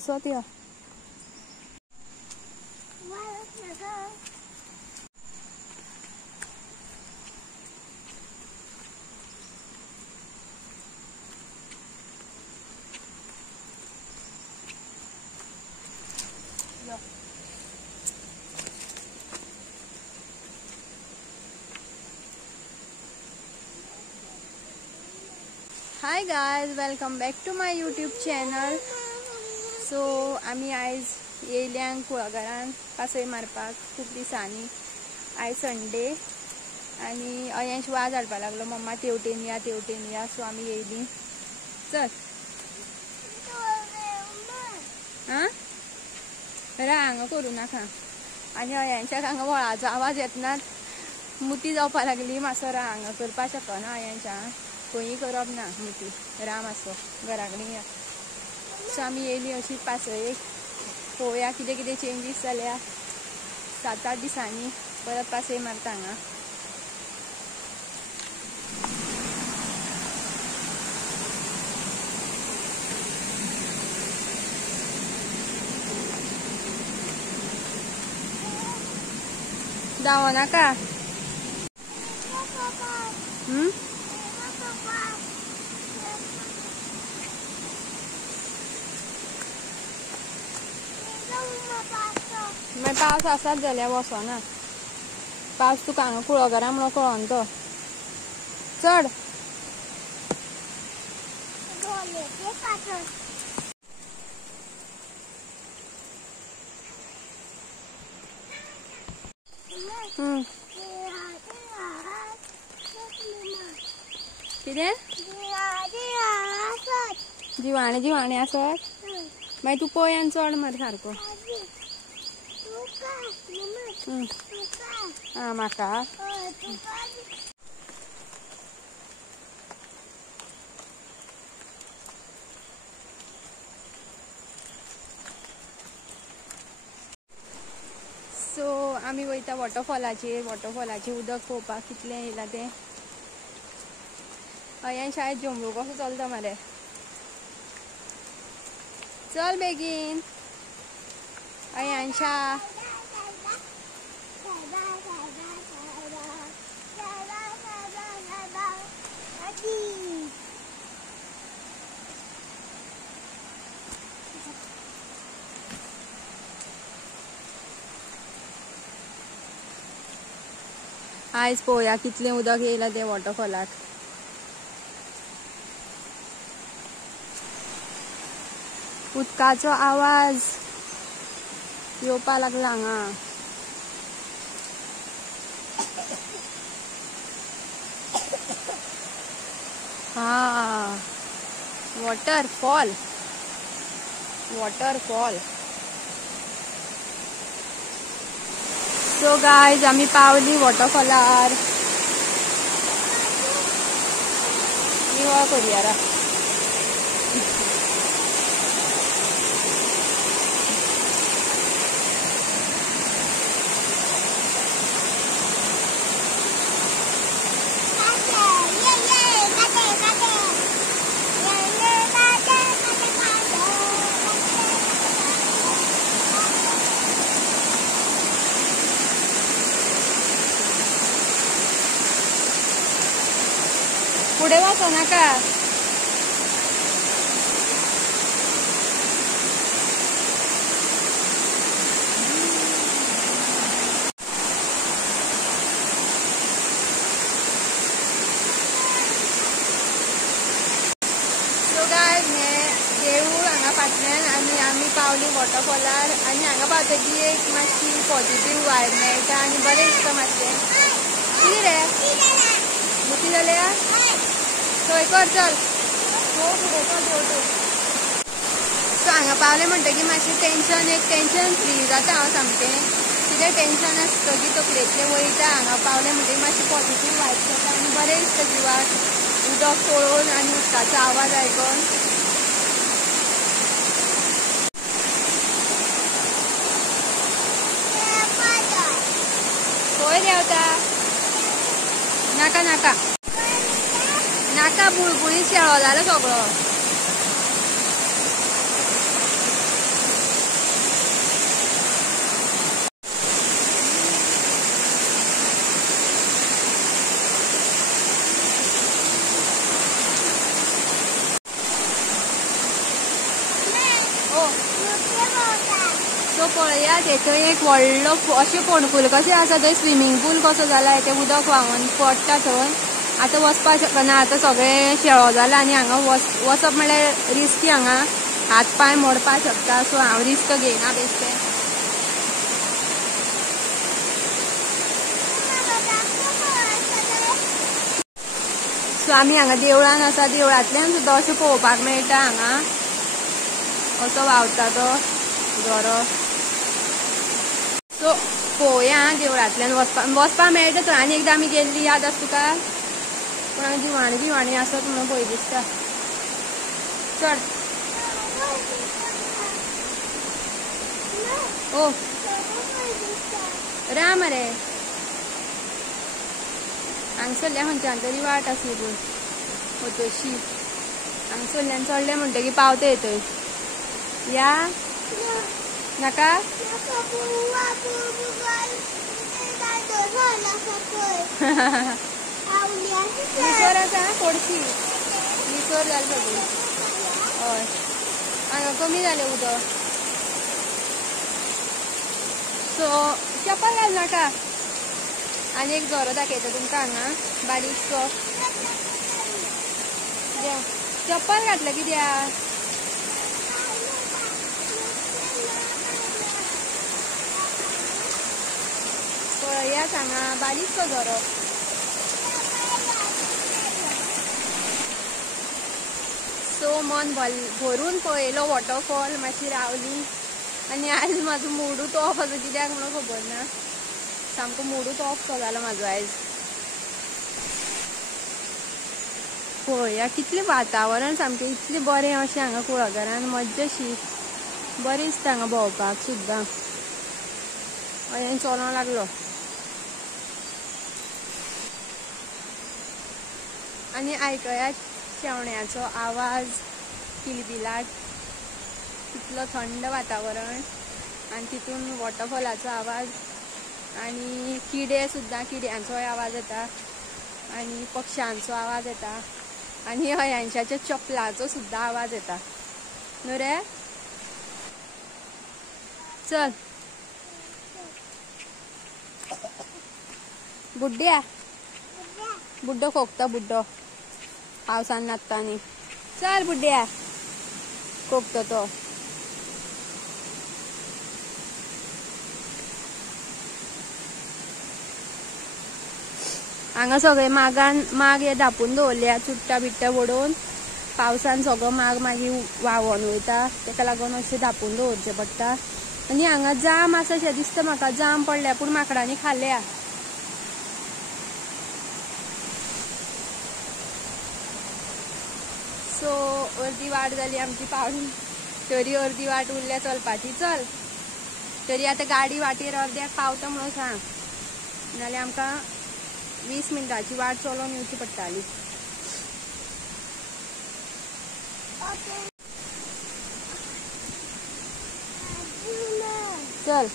असोत या hi guys, welcome back to my YouTube channel. So आम्ही आयज येयल्यांक कुळागरान पासय मारपाक खूब दिसांनी. आयज संडे आनी अयांश वाज हाडपा लागलो, मम्मा तेवटेन या. सो आमी येयली. चल आं रा हांगा करूं नाका. आनी अयांशाक हांगा व्हळाचो आवाज येतना मुती जावपा लागली. मातसो रा, हांगा करपा शकना अयांशा, खंयी करप ना मुती. रा मातसो घरा कडेन या. सो आमी येयली अशी पासयेक. पळोवया कितें कितें चेंजीस जाल्या. 7-8 दिसांनी परत पासय मारता हांगा. धांवो नाका. मागीर पावस आसात जाल्यार वचना. पावस तुका हांगा कुळागरां म्हणून कळोन तो. चड कितें जिवाणे आसत. मागीर तूं पळय आनी चड मरे सारको. आं म्हाका सो आमी वयता वॉटरफॉलाचेर. वॉटरफॉलाचें उदक पळोवपाक कितलें येयलां तें. अयांश शाळेत जम्बू कसो चलता मरे. चल बेगीन अयांशा. आयज पळोवया कितलें उदक येयलां ते वॉटरफॉलाक. उदकाचो आवाज येवपा लागला हांगा. हा वॉटरफॉल. सो गायज आमी पावली वॉटरफॉलार. निवळ करूया रा. पुढे वाचो नाका. सो गायज हें देवूळ हांगा फाटल्यान आनी आमी पावली वॉटरफॉलार. आनी हांगा पावतकीर एक मातशी पॉझिटीव वायब मेळटा आनी बरें दिसता मातशें. कितें रे मुती जाल्या थंय कर. चल फुडें कर. सो हांगा पावलें म्हणटकीर मातशें टेंशन फ्री जाता हांव सामकें. कितें टेंशन आसतकीर तकलेंतलें वयता. हांगा पावलें म्हणटकीर मातशें पॉझिटीव वायब जाता आनी बरें दिसता जिवाक. उदक पळोवन आनी उदकाचो आवाज आयकून. खंय देंवता. नाका बुळबुळीत शेळो जालो सगळो. पळयात थंय एक व्हडलो अशें फोंडकूल कशें आसा थंय स्विमींग पूल कसो जाला ते उदक व्हांवून पडटा थंय आतां वचपाक शकना आतां सगळें शेळो जाला आनी हांगा वचप म्हणल्यार रिस्की हांगा हात पाय मोडपाक शकता सो हांव रिस्क घेयना बेश्टें सो आमी हांगा देवळान आसा देवळांतल्यान सुद्दां अशें पळोवपाक मेळटा हांगा असो व्हांवता तो झरो सो पळोवया देवळांतल्यान वचपाक मेळटा थंय आनी एकदां आमी गेल्ली याद आसा तुका पूण हांगा दिवाणी आसत म्हणून भंय दिसता चल ओ राम मरे हांगसरल्या खंयच्यान तरी वाट आसली पूण वचशी हांगसरल्यान चडलें म्हणटकीर पावता थंय या नाका निसर आसा पडशी निसर जालें सगळें हय हांगा कमी जालें उदक सो चप्पल घाल नाका आनी एक झरो दाखयता तुमकां हांगा बारीकसो चप्पल घातलं कित्याक पळयात हांगा बारीकसो झरो सो मन भरून पळयलो वॉटरफॉल मातशी रावली आनी आयज म्हाजो मुडूच ऑफ असो कित्याक म्हणून खबर ना सामको मुडूच ऑफ सो जालो म्हाजो आयज पळया कितलें वातावरण सामकें इतलें बरें अशें हांगा कुळागरान मज्जाशी बरें दिसता हांगा भोंवपाक सुद्दां अयेन चलोंक लागलो आनी आयकयात शेवण्याचो आवाज किलबिलाट कितलो थंड वातावरण आनी तितून वॉटरफॉलाचो आवाज आनी किडे सुद्दां किड्यांचोय आवाज येता आनी पक्ष्यांचो आवाज येता आनी हयांशाच्या चपलाचो सुद्दां आवाज येता न्हू रे चल बुड्ड्या बुड्डो खोकता बुड्डो पावसान नाचता न्ही चल बुड्ड्या खोकता तो हांगा सगळे माग हे धापून दवरल्या चुट्टा बिट्टा वडोवन पावसान सगळो माग मागीर व्हांवोन वयता तेका लागून अशें धापून दवरचें पडटा आनी हांगा जाम आसा अशें दिसता म्हाका जाम पडल्या पूण माकडांनी खाल्ल्या सो अर्दी वाट जाली आमची पावली तरी अर्दी वाट उरल्या चलपाची चल तरी आतां गाडी वाटेर अर्द्याक पावता म्हणून सांग नाल्यार आमकां 20 मिनटाची वाट चलोवन येवची पडटाली चल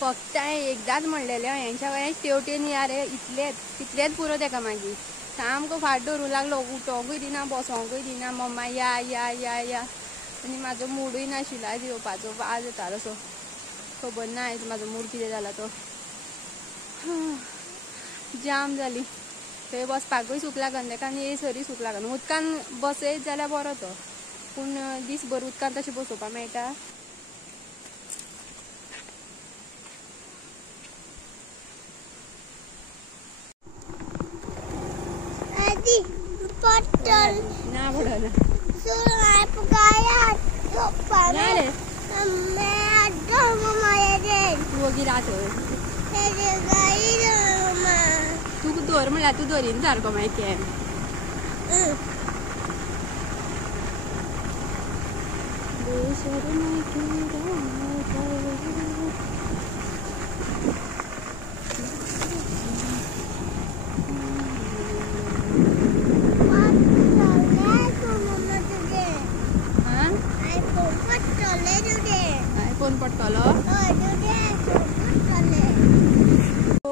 फक्त एकदाच म्हणलेले यांच्या वयात तेवटेन या रे इतलेच पुरो तेका मागीर सामको फाट धरूंक लागलो उठोंकूय दिना बसोंकूय दिना मम्मा या या या या आनी म्हाजो मूडूय नाशिल्लो आयज येवपाचो वाज येतालो सो खबर ना आयज म्हाजो मूड कितें जाला तो जाम जाली थंय बसपाकूय सूख लागना तेका आनी येसरी सूख लागना उदकान बसयत जाल्यार बरो तो पूण दीसभर उदकान तशें बसोवपाक मेळटा ना पडना तू वगी राहत तू दोर म्हणल्यार तू दोरीन सारको मागीर कॅम. आयफोन पडटलो.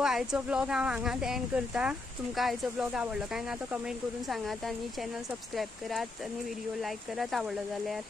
आयचो ब्लॉग हांव हांगाच एंड करता. तुमकां आयचो ब्लॉग आवडलो काय ना तो कमेंट करून सांगात आनी चॅनल सबस्क्राईब करात आनी व्हिडिओ लायक करात आवडलो जाल्यार.